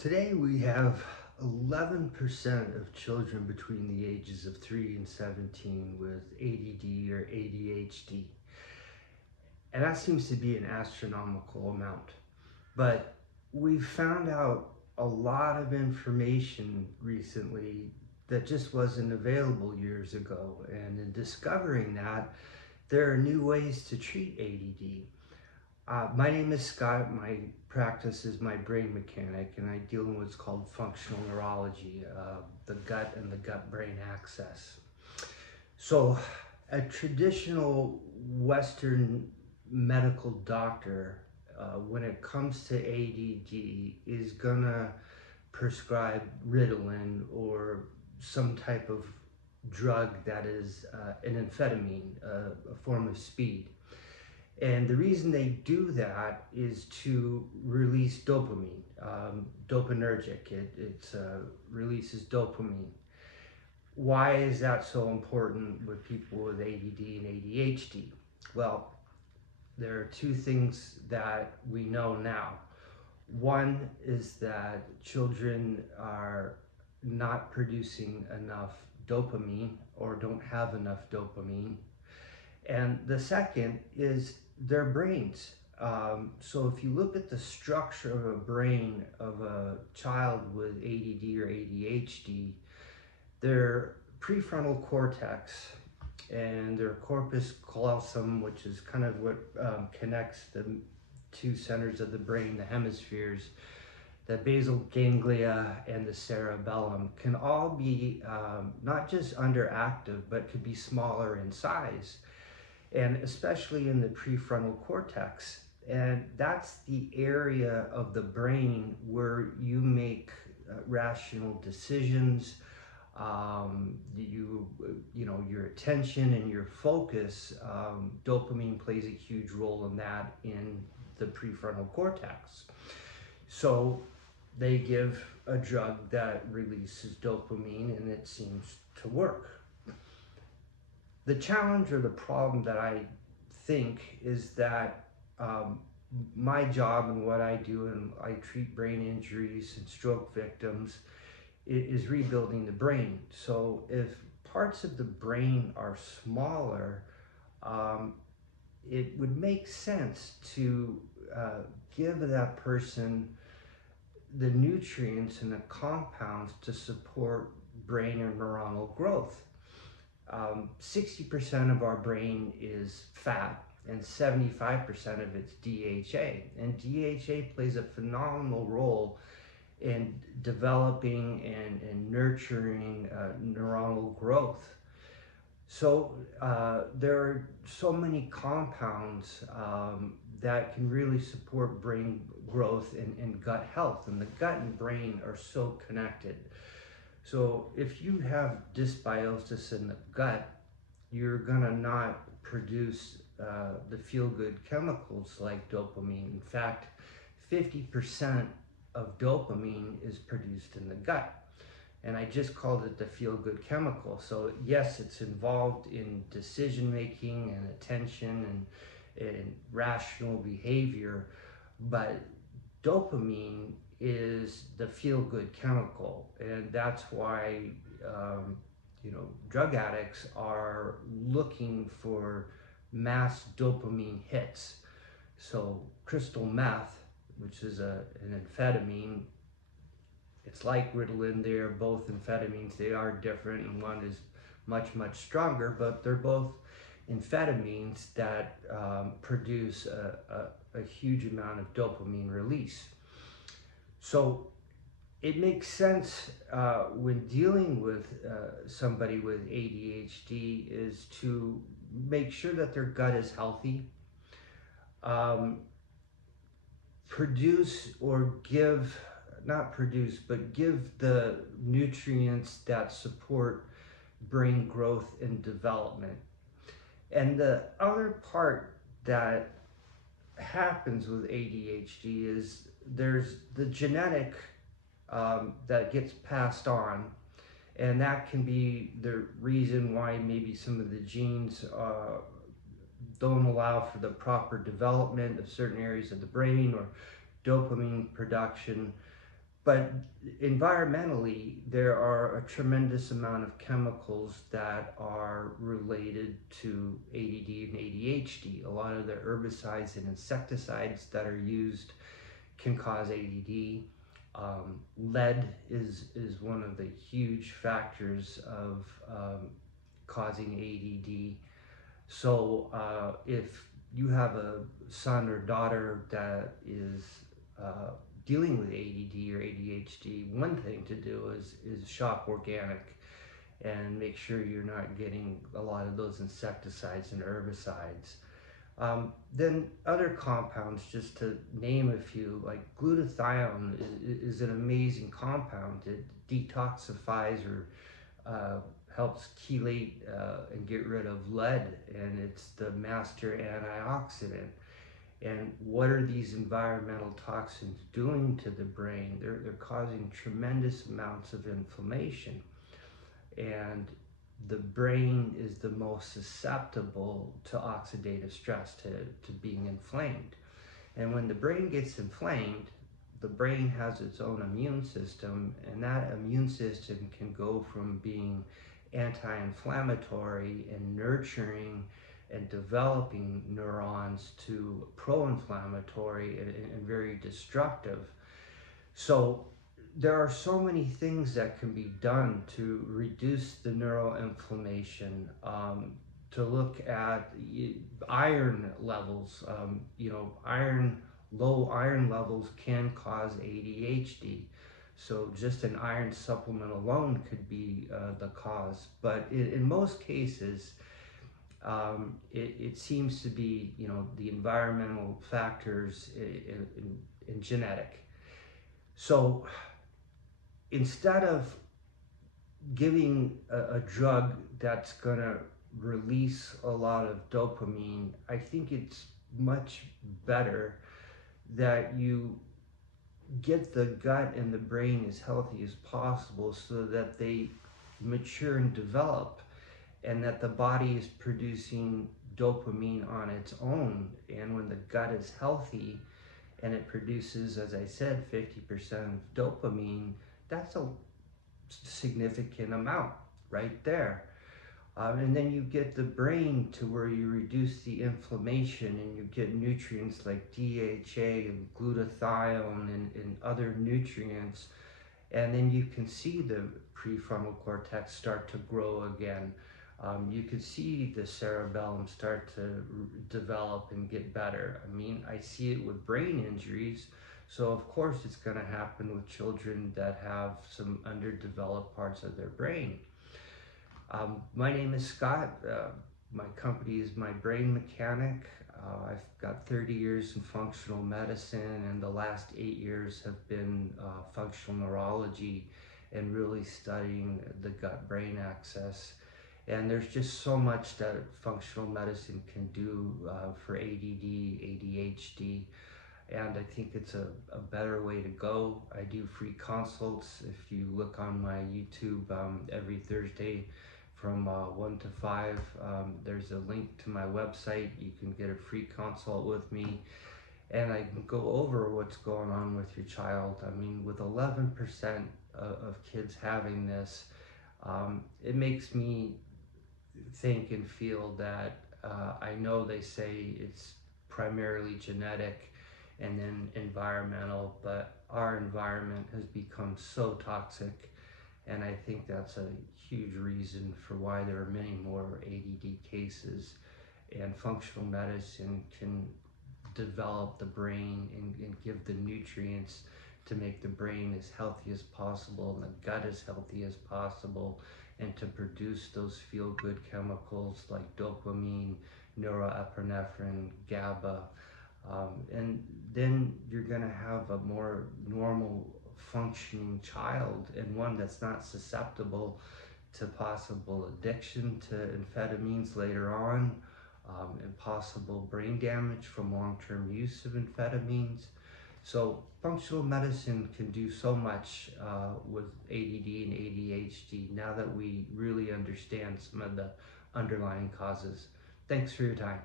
Today we have 11% of children between the ages of 3 and 17 with ADD or ADHD. And that seems to be an astronomical amount. But we found out a lot of information recently that just wasn't available years ago. And in discovering that, there are new ways to treat ADD. My name is Scott. My practice is my brain mechanic, and I deal in what's called functional neurology, the gut and the gut-brain axis. So a traditional Western medical doctor, when it comes to ADD, is gonna prescribe Ritalin or some type of drug that is an amphetamine, a form of speed. And the reason they do that is to release dopamine, dopaminergic. It releases dopamine. Why is that so important with people with ADD and ADHD? Well, there are two things that we know now. One is that children are not producing enough dopamine or don't have enough dopamine. And the second is their brains. So if you look at the structure of a brain of a child with ADD or ADHD, their prefrontal cortex and their corpus callosum, which is kind of what connects the two centers of the brain, the hemispheres, the basal ganglia and the cerebellum, can all be not just underactive, but could be smaller in size, and especially in the prefrontal cortex. And that's the area of the brain where you make rational decisions. Your attention and your focus, dopamine plays a huge role in that in the prefrontal cortex. So they give a drug that releases dopamine and it seems to work. The challenge or the problem that I think is that my job and what I do, and I treat brain injuries and stroke victims, is rebuilding the brain. So if parts of the brain are smaller, it would make sense to give that person the nutrients and the compounds to support brain or neuronal growth. 60% of our brain is fat and 75% of it's DHA. And DHA plays a phenomenal role in developing and nurturing neuronal growth. So there are so many compounds that can really support brain growth and gut health. And the gut and brain are so connected. So if you have dysbiosis in the gut, you're gonna not produce the feel-good chemicals like dopamine. In fact, 50% of dopamine is produced in the gut. And I just called it the feel-good chemical. So yes, it's involved in decision-making and attention and rational behavior, but dopamine is the feel-good chemical, and that's why drug addicts are looking for mass dopamine hits. So crystal meth, which is an amphetamine, it's like Ritalin. They're both amphetamines. They are different, and one is much stronger, but they're both amphetamines that produce a huge amount of dopamine release. So it makes sense when dealing with somebody with ADHD is to make sure that their gut is healthy, produce or give, not produce, but give the nutrients that support brain growth and development. And the other part that happens with ADHD is there's the genetic that gets passed on, and that can be the reason why maybe some of the genes don't allow for the proper development of certain areas of the brain or dopamine production. But environmentally, there are a tremendous amount of chemicals that are related to ADD and ADHD. A lot of the herbicides and insecticides that are used can cause ADD. Lead is one of the huge factors of causing ADD. So if you have a son or daughter that is dealing with ADD or ADHD, one thing to do is shop organic and make sure you're not getting a lot of those insecticides and herbicides. Then other compounds, just to name a few, like glutathione is an amazing compound. It detoxifies or helps chelate and get rid of lead, and it's the master antioxidant. And what are these environmental toxins doing to the brain? They're causing tremendous amounts of inflammation. And the brain is the most susceptible to oxidative stress, to being inflamed. And when the brain gets inflamed, the brain has its own immune system, and that immune system can go from being anti-inflammatory and nurturing and developing neurons to pro-inflammatory and very destructive. So there are so many things that can be done to reduce the neuroinflammation, to look at iron levels. Low iron levels can cause ADHD. So just an iron supplement alone could be the cause. But in most cases, it seems to be, the environmental factors in genetic. So instead of giving a drug that's going to release a lot of dopamine, I think it's much better that you get the gut and the brain as healthy as possible so that they mature and develop, and that the body is producing dopamine on its own. And when the gut is healthy and it produces, as I said, 50% of dopamine, that's a significant amount right there. And then you get the brain to where you reduce the inflammation, and you get nutrients like DHA and glutathione and other nutrients. And then you can see the prefrontal cortex start to grow again. You can see the cerebellum start to develop and get better. I mean, I see it with brain injuries. So of course it's going to happen with children that have some underdeveloped parts of their brain. My name is Scott. My company is My Brain Mechanic. I've got 30 years in functional medicine, and the last 8 years have been functional neurology and really studying the gut-brain axis. And there's just so much that functional medicine can do for ADD, ADHD, and I think it's a better way to go. I do free consults. If you look on my YouTube every Thursday from 1 to 5, there's a link to my website. You can get a free consult with me, and I can go over what's going on with your child. I mean, with 11% of kids having this, it makes me think and feel that I know they say it's primarily genetic and then environmental, but our environment has become so toxic, and I think that's a huge reason for why there are many more ADD cases. And functional medicine can develop the brain and give the nutrients to make the brain as healthy as possible and the gut as healthy as possible, and to produce those feel-good chemicals like dopamine, norepinephrine, GABA. And then you're going to have a more normal functioning child, and one that's not susceptible to possible addiction to amphetamines later on, and possible brain damage from long-term use of amphetamines. So functional medicine can do so much with ADD and ADHD now that we really understand some of the underlying causes. Thanks for your time.